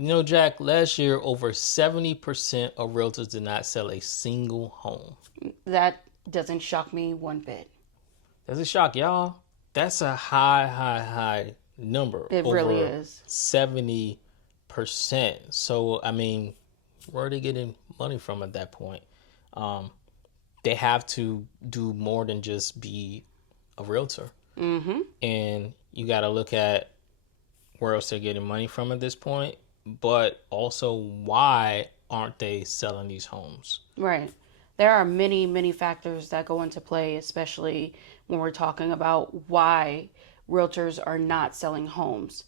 Jack, last year over 70% of realtors did not sell a single home. That doesn't shock me one bit. Does it shock y'all? That's a high, high, high number. It really Over is. 70%. So, I mean, where are they getting money from at that point? Um, they have to do more than just be a realtor. Mm-hmm. And you got to look at where else they're getting money from at this point, but also why aren't they selling these homes? Right. There are many, many factors that go into play, especially when we're talking about why realtors are not selling homes.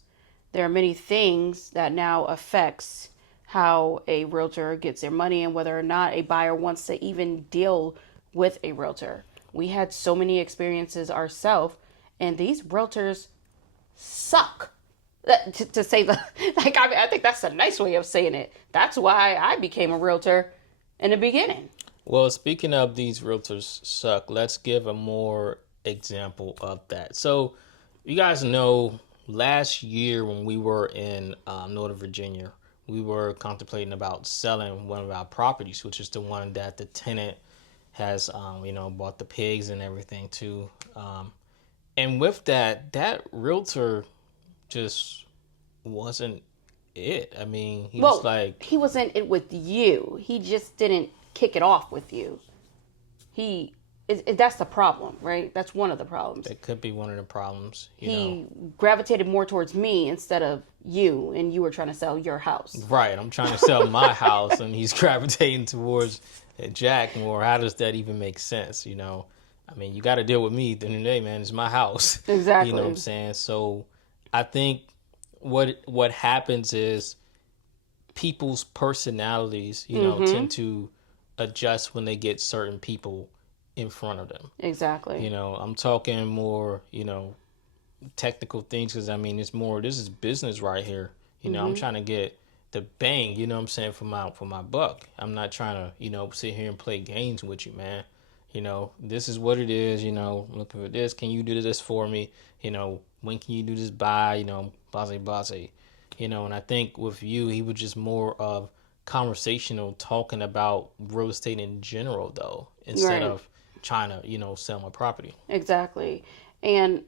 There are many things that now affects how a realtor gets their money and whether or not a buyer wants to even deal with a realtor. We had so many experiences ourselves, and these realtors suck. To say the like, I think that's a nice way of saying it. That's why I became a realtor in the beginning. Well, speaking of these realtors suck, let's give a more example of that. So, you guys know last year when we were in Northern Virginia, we were contemplating about selling one of our properties, which is the one that the tenant has, bought the pigs and everything too. And with that realtor just wasn't it. I mean, he was Well, like, he wasn't it with you. He just didn't kick it off with you. He that's the problem, right? That's one of the problems. that could be one of the problems, He gravitated more towards me instead of you, and you were trying to sell your house. Right, I'm trying to sell my house, and he's gravitating towards Jack more. How does that even make sense? I mean, you got to deal with me at the end of the day, man. It's my house. Exactly. You know what I'm saying? So, I think what happens is people's personalities, tend to adjust when they get certain people in front of them. Exactly. I'm talking more, technical things because I mean it's more. This is business right here. I'm trying to get the bang. You know what I'm saying, for my buck. I'm not trying to sit here and play games with you, man. This is what it is. I'm looking for this. Can you do this for me? When can you do this by? Blase. And I think with you, he was just more of conversational, talking about real estate in general, though, instead Right. of trying to sell my property. Exactly. And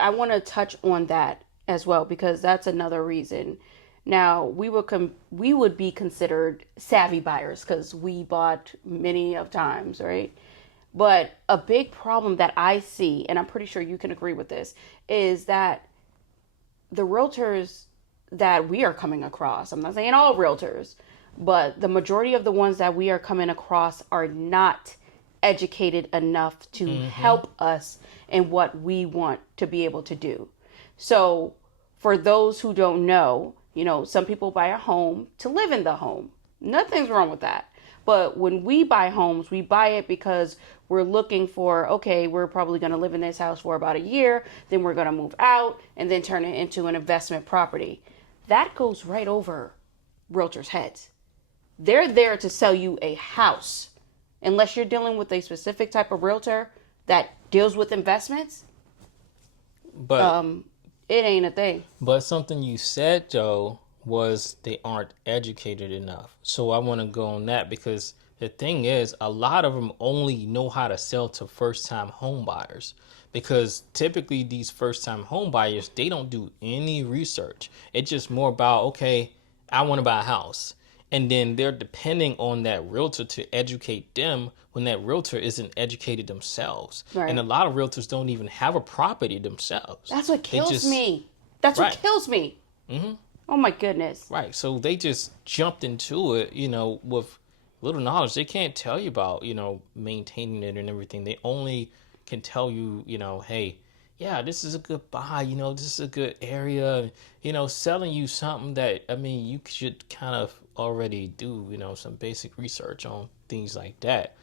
I want to touch on that as well because that's another reason. Now, we would be considered savvy buyers because we bought many of times, right? But a big problem that I see, and I'm pretty sure you can agree with this, is that the realtors that we are coming across, I'm not saying all realtors, but the majority of the ones that we are coming across are not educated enough to help us in what we want to be able to do. So, for those who don't know, some people buy a home to live in the home. Nothing's wrong with that. But when we buy homes, we buy it because we're looking for, okay, we're probably going to live in this house for about a year, then we're going to move out and then turn it into an investment property. That goes right over realtors' heads. They're there to sell you a house. Unless you're dealing with a specific type of realtor that deals with investments, But it ain't a thing. but something you said though was they aren't educated enough. So I want to go on that because the thing is, a lot of them only know how to sell to first-time home buyers. Because typically these first-time home buyers, they don't do any research. It's just more about, okay, I want to buy a house. And then they're depending on that realtor to educate them when that realtor isn't educated themselves. Right. And a lot of realtors don't even have a property themselves. That's what They kills just- me. That's Right. what kills me. Oh my goodness. Right. So they just jumped into it, with little knowledge. They can't tell you about, maintaining it and everything. They only can tell you, hey, yeah, this is a good buy, this is a good area, selling you something that, I mean, you should kind of already do, some basic research on things like that.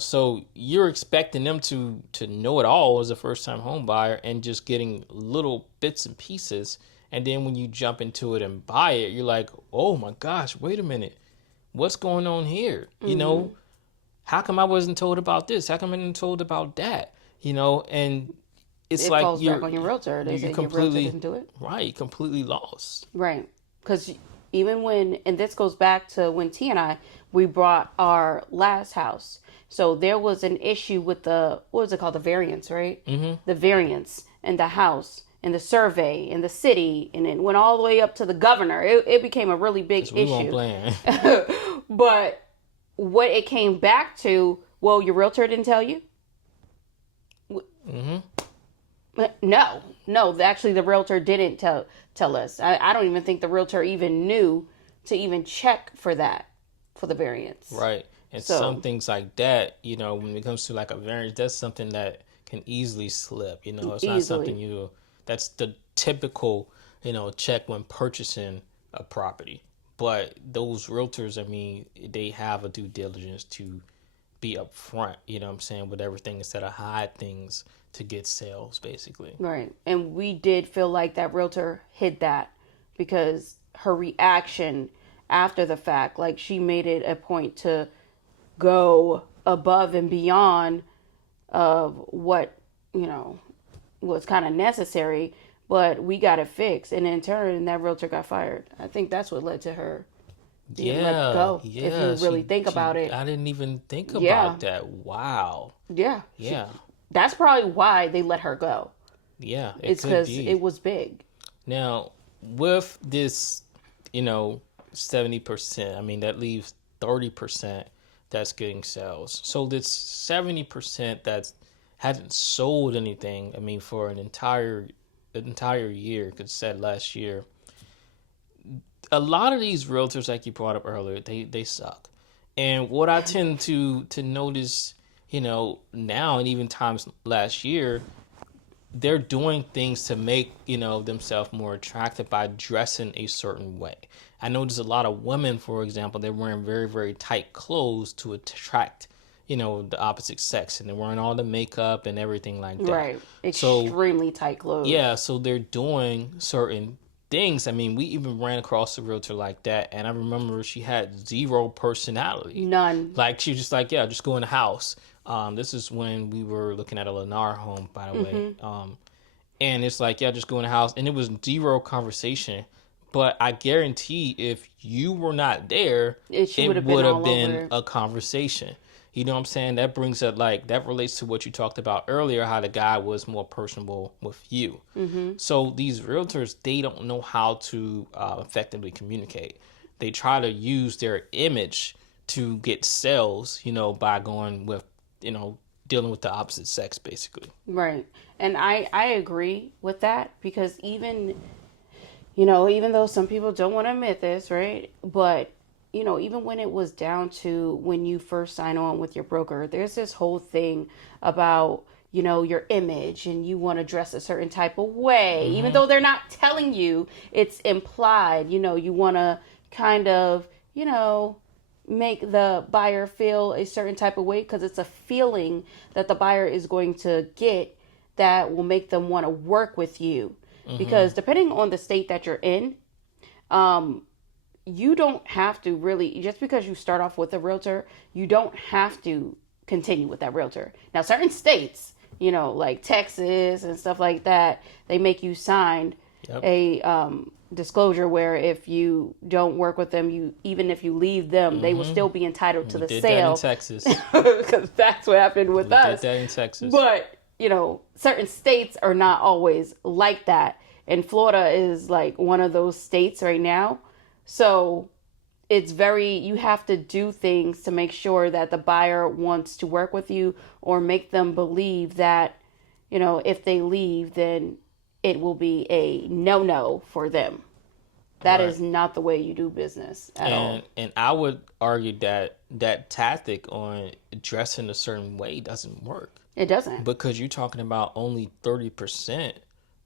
So you're expecting them to know it all as a first time home buyer and just getting little bits and pieces. And then when you jump into it and buy it, you're like, oh my gosh, wait a minute. What's going on here? How come I wasn't told about this? How come I wasn't told about that? And it's It like falls back on your realtor. They say your realtor didn't do it. right, completely lost. Right. Because Even when, and this goes back to when T and I, we bought our last house. So there was an issue with the, what was it called? The variance, right? The variance in the house and the survey in the city. And it went all the way up to the governor. It became a really big Because we won't issue. blame. But what it came back to, well, your realtor didn't tell you? No, actually the realtor didn't tell us. I don't even think the realtor even knew to even check for that, for the variance. Right. And So some things like that, when it comes to like a variance, that's something that can easily slip. It's not something easily. that's the typical, check when purchasing a property. But those realtors, I mean, they have a due diligence to be upfront, what I'm saying, with everything instead of hide things to get sales, basically. Right. And we did feel like that realtor hid that because her reaction after the fact, like she made it a point to go above and beyond of what, was kind of necessary, but we got it fixed. And in turn, that realtor got fired. I think that's what led to her being let Yeah, go, if yeah. you really think She about it. I didn't even think Yeah. about that. Wow. Yeah. Yeah. That's probably why they let her go. Yeah, it It's could because be. it was big. Now, with this, 70%, I mean, that leaves 30% that's getting sales. So this 70% that hasn't sold anything, I mean, for an entire year, because said last year, a lot of these realtors, like you brought up earlier, they suck. And what I tend to notice, now and even times last year, they're doing things to make themselves more attractive by dressing a certain way. I notice a lot of women, for example, they're wearing very, very tight clothes to attract the opposite sex, and they're wearing all the makeup and everything like that. Right. So Extremely tight clothes. yeah, so they're doing certain things. I mean, we even ran across a realtor like that, and I remember she had zero personality. None. Like she was just like, yeah, just go in the house. This is when we were looking at a Lennar home, by the way. And it's like, yeah, just go in the house, and it was zero conversation. But I guarantee, if you were not there, She would it have been would have all been over it. a conversation. You know what I'm saying? That brings up, like, that relates to what you talked about earlier, how the guy was more personable with you. So these realtors, they don't know how to effectively communicate. They try to use their image to get sales, by going with, dealing with the opposite sex, basically. Right. And I agree with that because even though some people don't want to admit this, right? But, even when it was down to when you first sign on with your broker, there's this whole thing about, your image and you want to dress a certain type of way, even though they're not telling you, it's implied, you want to kind of, make the buyer feel a certain type of way because it's a feeling that the buyer is going to get that will make them want to work with you. Because depending on the state that you're in, you don't have to really, just because you start off with a realtor, you don't have to continue with that realtor. Now, certain states, like Texas and stuff like that, they make you sign Yep. a disclosure where if you don't work with them, even if you leave them, they will still be entitled to We the did that in sale. Texas. Because that's what happened with We did us. that in Texas. But, certain states are not always like that. And Florida is like one of those states right now. So you have to do things to make sure that the buyer wants to work with you or make them believe that, if they leave, then it will be a no for them. That Right. is not the way you do business at all. And I would argue that that tactic on dressing a certain way doesn't work It doesn't. because you're talking about only 30%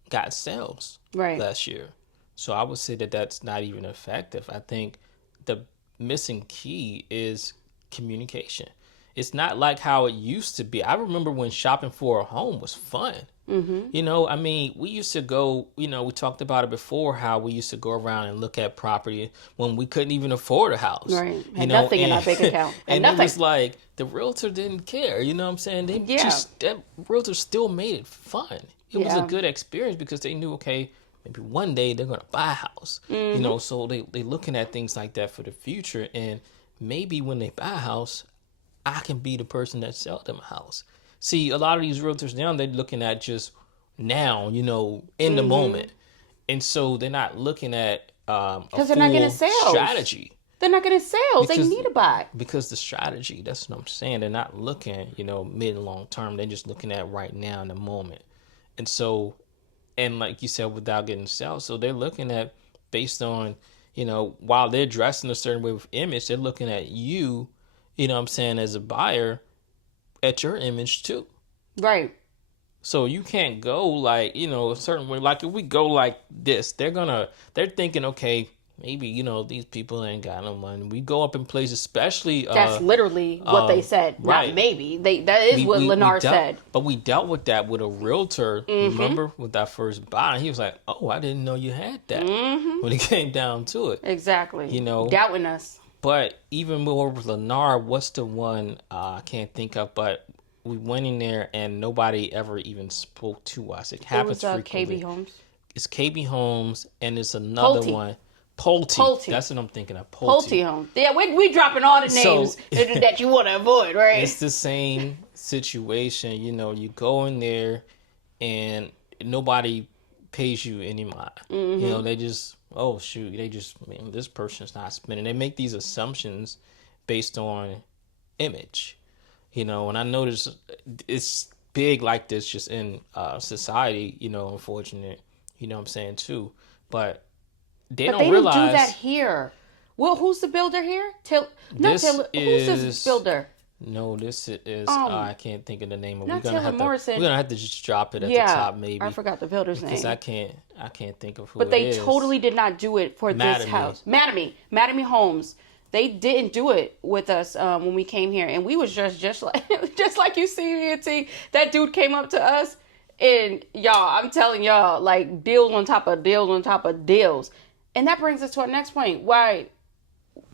got sales Right. last year. So I would say that that's not even effective. I think the missing key is communication. It's not like how it used to be. I remember when shopping for a home was fun. I mean, we used to go, we talked about it before, how we used to go around and look at property when we couldn't even afford a house. Right. Had nothing in our bank account. Had And nothing. it was like, the realtor didn't care, you know what I'm saying? Yeah. That realtor still made it fun. It was a Yeah. good experience because they knew, okay, maybe one day they're gonna buy a house. Mm-hmm. So they looking at things like that for the future, and maybe when they buy a house, I can be the person that sell them a house. See, a lot of these realtors now, they're looking at just now, in the Mm-hmm. moment, and so they're not looking at a Because they're not getting full sales. strategy. They're not getting sales. They because need to buy. because the strategy, that's what I'm saying, they're not looking mid and long term. They're just looking at right now in the moment. And so, and like you said, without getting sales, so they're looking at, based on, while they're dressed in a certain way with image, they're looking at you, what I'm saying, as a buyer, at your image too. Right. So you can't go like, a certain way. Like if we go like this, they're thinking, okay, maybe, these people ain't got no money. We go up in places, especially That's literally what they said. Not right. maybe. That is what We Lennar dealt, said. but we dealt with that with a realtor. Mm-hmm. Remember, with that first buy, he was like, "Oh, I didn't know you had that." Mm-hmm. When it came down to it, Exactly. you know. Doubting us. But even more with Lennar, what's the one I can't think of? But we went in there and nobody ever even spoke to us. It It happens was KB frequently. Homes. It's KB Homes, and it's another Pulte. one, Pulte. Pulte. That's what I'm thinking of, Pulte Pulte. Homes. Yeah, we dropping all the So names that you want to avoid, right? it's the same situation. You go in there and nobody pays you any mind. Mm-hmm. They just, oh shoot, man, this person's not spending. They make these assumptions based on image. And I notice it's big like this just in society. Unfortunate. What I'm saying too, but they But don't they didn't do that realize here. Well, who's the builder here? Not this Taylor. Who's this is. builder? No, this is. Um, I can't think of the name of. We're Not gonna Taylor have to. Morrison. We're gonna have to just drop it at the Yeah, top, maybe, I forgot the builder's because name. I can't. I can't think of who But it they is. totally did not do it for this Madame. house. Madame Homes. They didn't do it with us when we came here, and we was just like just like you see it. That dude came up to us, and y'all, I'm telling y'all, like deals on top of deals on top of deals, and that brings us to our next point. Why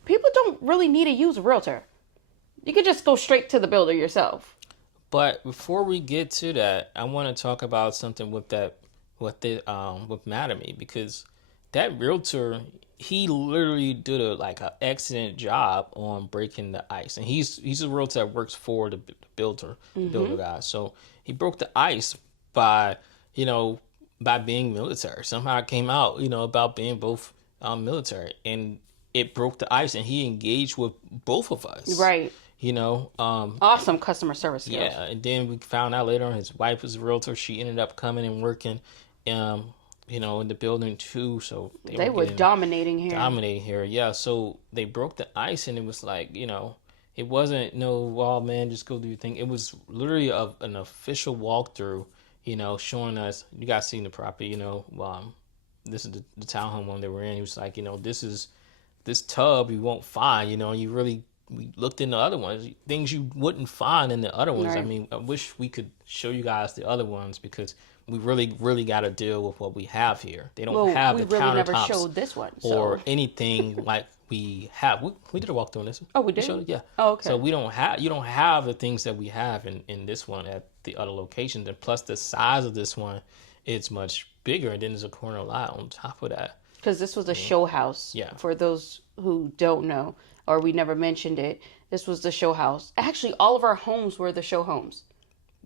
people don't really need to use a realtor. You could just go straight to the builder yourself. But before we get to that, I want to talk about something with that, with Madame, because that realtor, he literally did an excellent job on breaking the ice, and he's a realtor that works for the builder, the builder guy. So he broke the ice by by being military. Somehow it came out about being both military, and it broke the ice, and he engaged with both of us. Right. Awesome customer service skills. Yeah, and then we found out later on his wife was a realtor. She ended up coming and working, in the building too. So they were dominating here. Dominating here, yeah. So they broke the ice, and it was like, it wasn't no, oh man, just go do your thing. It was literally an official walkthrough, showing us. You guys seen the property, this is the townhome one they were in. He was like, this tub you won't find, you really. We looked into other ones, things you wouldn't find in the other ones. Right. I mean, I wish we could show you guys the other ones, because we really, really got to deal with what we have here. They don't have the we really never countertops showed this one, or anything like we have. We did a walkthrough on this one. Oh, we did? showed it, yeah. Oh, okay. So you don't have the things that we have in this one at the other locations, and plus the size of this one, it's much bigger, and then there's a corner lot on top of that. Because this was a show house. Yeah. For those who don't know, or we never mentioned it, this was the show house. Actually, all of our homes were the show homes.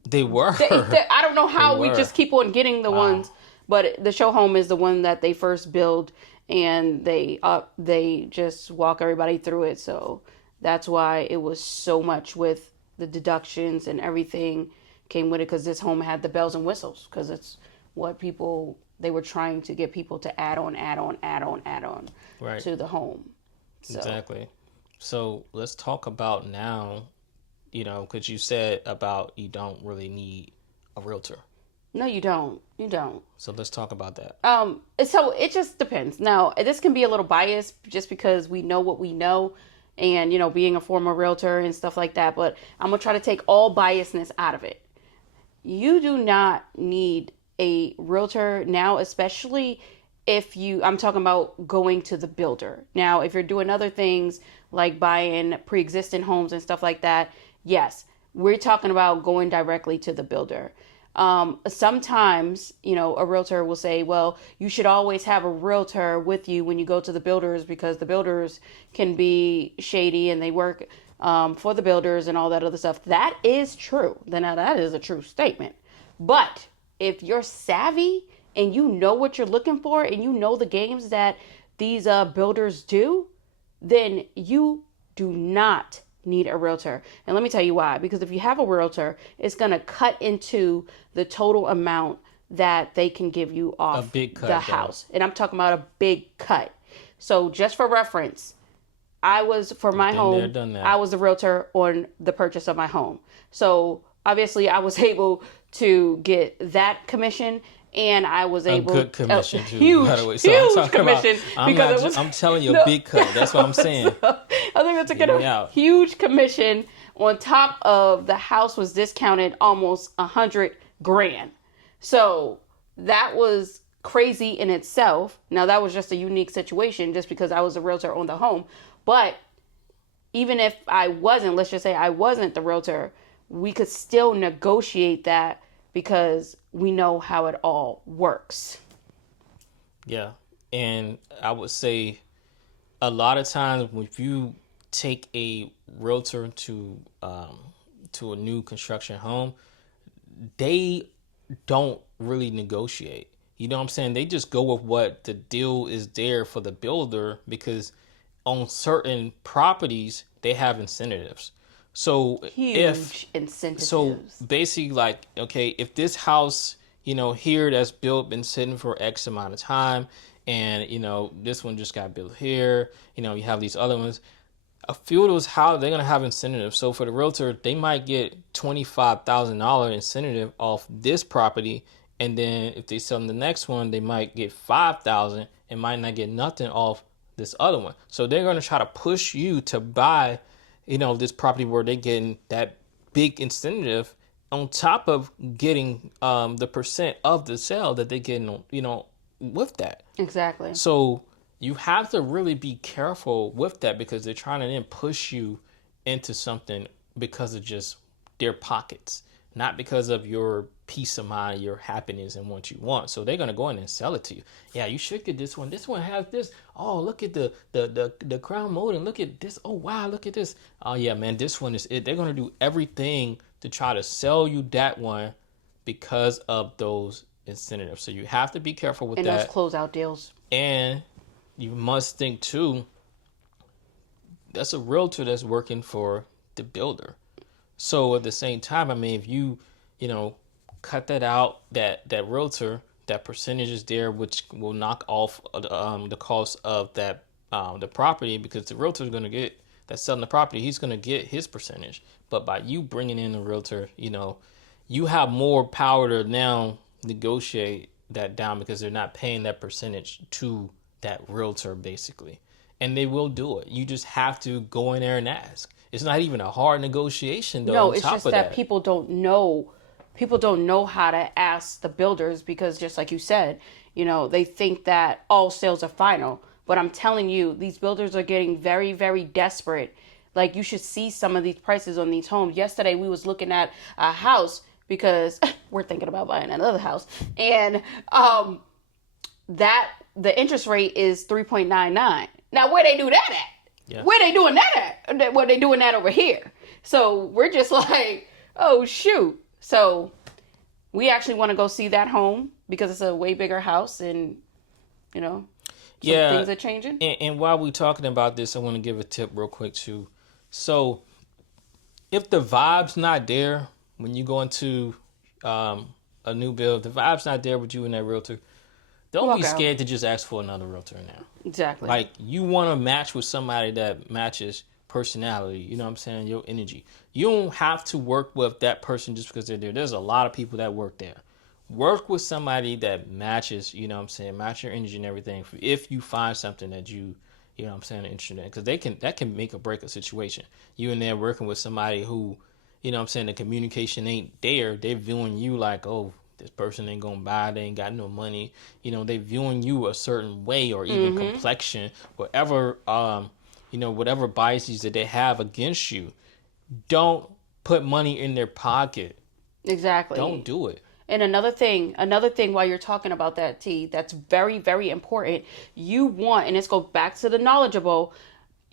They were. I don't know how we were. just keep on getting the ones, but the show home is the one that they first build, and they just walk everybody through it. So that's why it was so much with the deductions and everything came with it, because this home had the bells and whistles, because it's what they were trying to get people to add on Right. to the home. So. Exactly. So let's talk about now, because you said about you don't really need a realtor. No, you don't. You don't. So let's talk about that. So it just depends. Now, this can be a little biased just because we know what we know, and being a former realtor and stuff like that. But I'm gonna try to take all biasness out of it. You do not need a realtor now, especially if I'm talking about going to the builder. Now, if you're doing other things like buying pre-existing homes and stuff like that, yes, we're talking about going directly to the builder. Sometimes, a realtor will say, well, you should always have a realtor with you when you go to the builders because the builders can be shady and they work for the builders and all that other stuff. That is true. Then now that is a true statement. But if you're savvy and you know what you're looking for and you know the games that these builders do, then you do not need a realtor. And let me tell you why. Because if you have a realtor, it's going to cut into the total amount that they can give you A off big the cut, though. house. And I'm talking about a big cut. So just for reference, I was for my Been there, home, done I that. was the realtor on the purchase of my home. So obviously I was able to get that commission and I was A able good a commission too, by the huge, way. So I'm huge talking about. commission I'm because not. it was I'm telling you a no. big cut. That's what I'm saying. So, I was able to Hear get me a out. huge commission on top of the house was discounted almost 100 grand. So that was crazy in itself. Now that was just a unique situation just because I was a realtor on the home. But even if I wasn't, let's just say I wasn't the realtor, we could still negotiate that because we know how it all works. Yeah, and I would say a lot of times if you take a realtor to a new construction home, they don't really negotiate. You know what I'm saying? They just go with what the deal is there for the builder because on certain properties they have incentives. So if Huge so incentives. basically like okay, if this house, here that's built been sitting for X amount of time and this one just got built here, you have these other ones, a few of those how they're gonna have incentives. So for the realtor, they might get $25,000 incentive off this property, and then if they sell them the next one, they might get 5,000 and might not get nothing off this other one. So they're gonna try to push you to buy, this property where they're getting that big incentive on top of getting the percent of the sale that they're getting, with that. Exactly. So you have to really be careful with that because they're trying to then push you into something because of just their pockets, not because of your peace of mind, your happiness, and what you want. So they're gonna go in and sell it to you. Yeah, you should get this one. This one has this. Oh, look at the crown molding. Look at this. Oh wow, look at this. Oh yeah, man, this one is it. They're gonna do everything to try to sell you that one because of those incentives. So you have to be careful with And those that. closeout deals. And you must think too, that's a realtor that's working for the builder. So at the same time, I mean, if you know, cut that out, that realtor, that percentage is there, which will knock off the cost of that the property because the realtor is going to get that's selling the property. He's going to get his percentage. But by you bringing in the realtor, you have more power to now negotiate that down because they're not paying that percentage to that realtor basically. And they will do it. You just have to go in there and ask. It's not even a hard negotiation though No, on it's top just of that that. people don't know. People don't know how to ask the builders because, just like you said, they think that all sales are final. But I'm telling you, these builders are getting very, very desperate. Like you should see some of these prices on these homes. Yesterday, we was looking at a house because we're thinking about buying another house, and that the interest rate is 3.99. Now, where they do that at? Yeah. Where they doing that at? Where they doing that over here? So we're just like, oh shoot. So we actually want to go see that home because it's a way bigger house and some Yeah. things are changing. And while we're talking about this, I want to give a tip real quick too. So if the vibe's not there when you go into a new build, the vibe's not there with you and that realtor, don't be Walk out. scared to just ask for another realtor now. Exactly. Like you want to match with somebody that matches personality, you know what I'm saying, your energy. You don't have to work with that person just because they're there. There's a lot of people that work there. Work with somebody that matches, you know what I'm saying, match your energy and everything. If you find something that you know what I'm saying, interested in, because that can make or break a situation. You in there working with somebody who, you know what I'm saying, the communication ain't there. They're viewing you like, oh, this person ain't gonna buy, they ain't got no money. They viewing you a certain way or even complexion, whatever whatever biases that they have against you. Don't put money in their pocket. Don't Exactly. do it. And another thing while you're talking about that, T, that's very, very important. You want, and let's go back to the knowledgeable,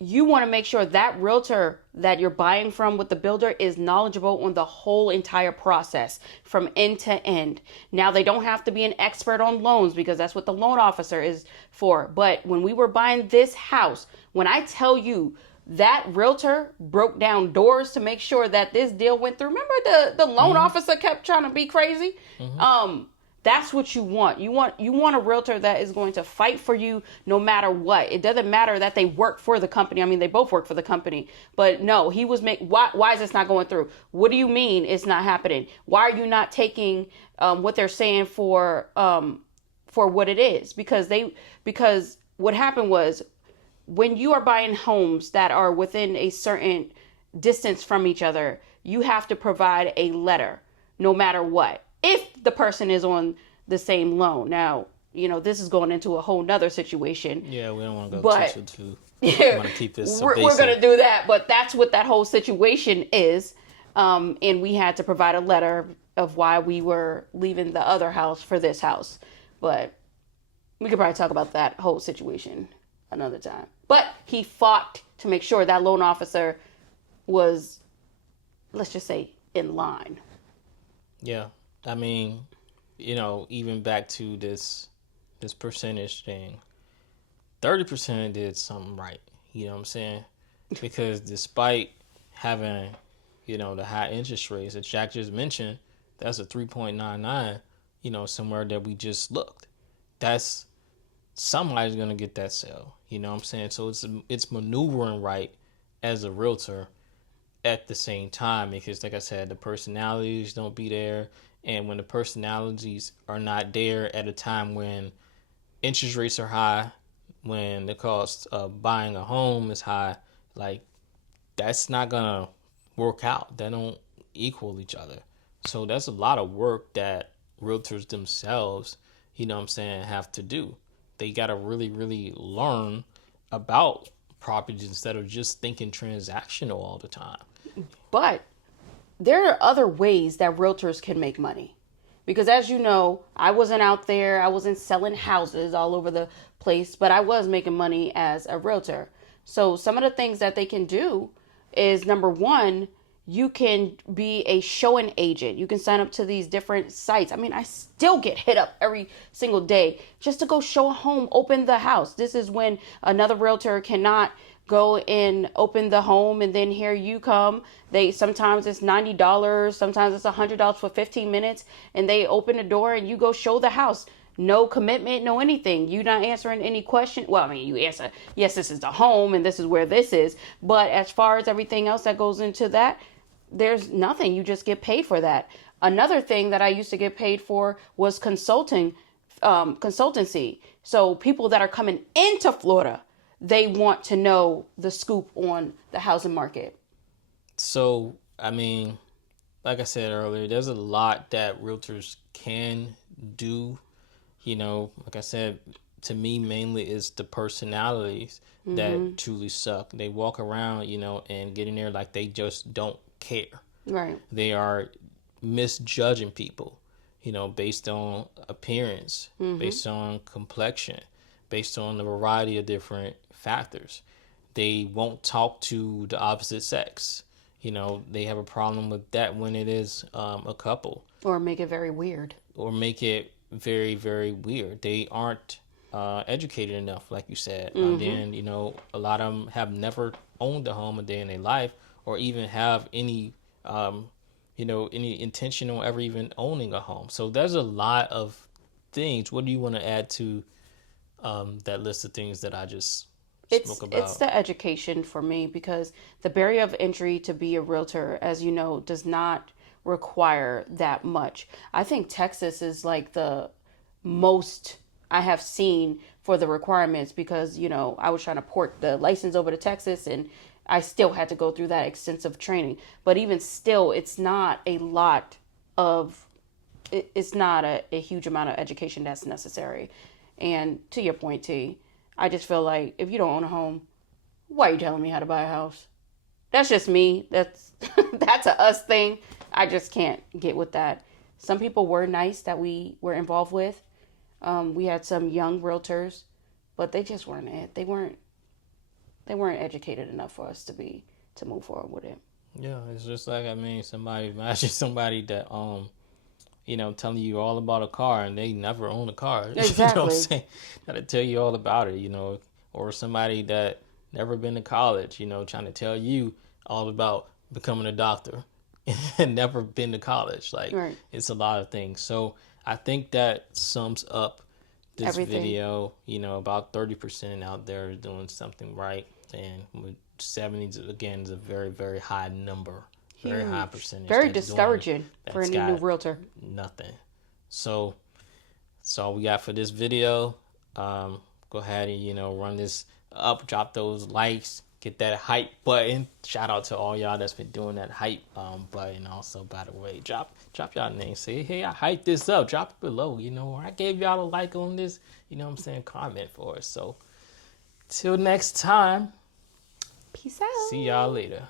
you want to make sure that realtor that you're buying from with the builder is knowledgeable on the whole entire process from end to end. Now, they don't have to be an expert on loans because that's what the loan officer is for. But when we were buying this house, when I tell you that realtor broke down doors to make sure that this deal went through, remember the loan Mm-hmm. officer kept trying to be crazy? Mm-hmm. That's what you want. You want a realtor that is going to fight for you no matter what. It doesn't matter that they work for the company. I mean, they both work for the company, but no, he was make. Why is this not going through? What do you mean it's not happening? Why are you not taking what they're saying for what it is? Because what happened was when you are buying homes that are within a certain distance from each other, you have to provide a letter no matter what. If the person is on the same loan. Now, this is going into a whole nother situation. Yeah, we don't want to go But too. We yeah, want to keep this so we're basic. going to do that. But that's what that whole situation is. And we had to provide a letter of why we were leaving the other house for this house. But we could probably talk about that whole situation another time. But he fought to make sure that loan officer was, let's just say, in line. Yeah, I mean, even back to this percentage thing, 30% did something right. You know what I'm saying? Because despite having, the high interest rates that Jack just mentioned, that's a 3.99. Somewhere that we just looked. That's somebody's gonna get that sale. You know what I'm saying? So it's maneuvering right as a realtor at the same time because, like I said, the personalities don't be there, and when the personalities are not there at a time when interest rates are high, when the cost of buying a home is high, like that's not gonna work out. They don't equal each other. So that's a lot of work that realtors themselves, what I'm saying, have to do. They gotta really, really learn about properties instead of just thinking transactional all the time. But there are other ways that realtors can make money. Because as you know, I wasn't out there, I wasn't selling houses all over the place, but I was making money as a realtor. So some of the things that they can do is number one, you can be a showing agent. You can sign up to these different sites. I mean, I still get hit up every single day just to go show a home, open the house. This is when another realtor cannot go and open the home, and then here you come. They sometimes it's $90, sometimes it's $100 for 15 minutes, and they open the door and you go show the house. No commitment, no anything. You're not answering any question. Well, I mean, you answer, yes, this is the home and this is where this is. But as far as everything else that goes into that, there's nothing. You just get paid for that. Another thing that I used to get paid for was consultancy. So people that are coming into Florida, they want to know the scoop on the housing market. So, I mean, like I said earlier, there's a lot that realtors can do. Like I said, to me, mainly is the personalities that truly suck. They walk around, and get in there like they just don't care. Right. They are misjudging people, based on appearance, based on complexion, based on a variety of different factors. They won't talk to the opposite sex. They have a problem with that when it is a couple. Or make it very weird. Or make it very, very weird. They aren't educated enough, like you said. Then, a lot of them have never owned a home a day in their life or even have any, any intention on ever even owning a home. So there's a lot of things. What do you want to add to that list of things that I just spoke about? It's the education for me because the barrier of entry to be a realtor, as you know, does not require that much. I think Texas is like the most I have seen for the requirements because, I was trying to port the license over to Texas and I still had to go through that extensive training. But even still, it's not a lot of, it's not a huge amount of education that's necessary. And to your point, T, I just feel like if you don't own a home, why are you telling me how to buy a house? That's just me. That's that's a us thing. I just can't get with that. Some people were nice that we were involved with. We had some young realtors, but they just weren't it. They weren't educated enough for us to move forward with it. Yeah, it's just like, I mean, somebody imagine somebody that telling you all about a car and they never own a car. You know what I'm Exactly. saying? Gotta tell you all about it, or somebody that never been to college, trying to tell you all about becoming a doctor and never been to college. Like, Right. it's a lot of things. So I think that sums up this Everything. video. About 30% out there is doing something right, and with 70 again is a very, very high number, very high Huge. percentage Very that's doing discouraging for that's any new got realtor. nothing. So that's all we got for this video. Go ahead and run this up, drop those likes, get that hype button. Shout out to all y'all that's been doing that hype button. Also, by the way, drop y'all name. Say, hey, I hyped this up. Drop it below. Or I gave y'all a like on this. You know what I'm saying? Comment for us. So till next time, Peace see y'all out. later.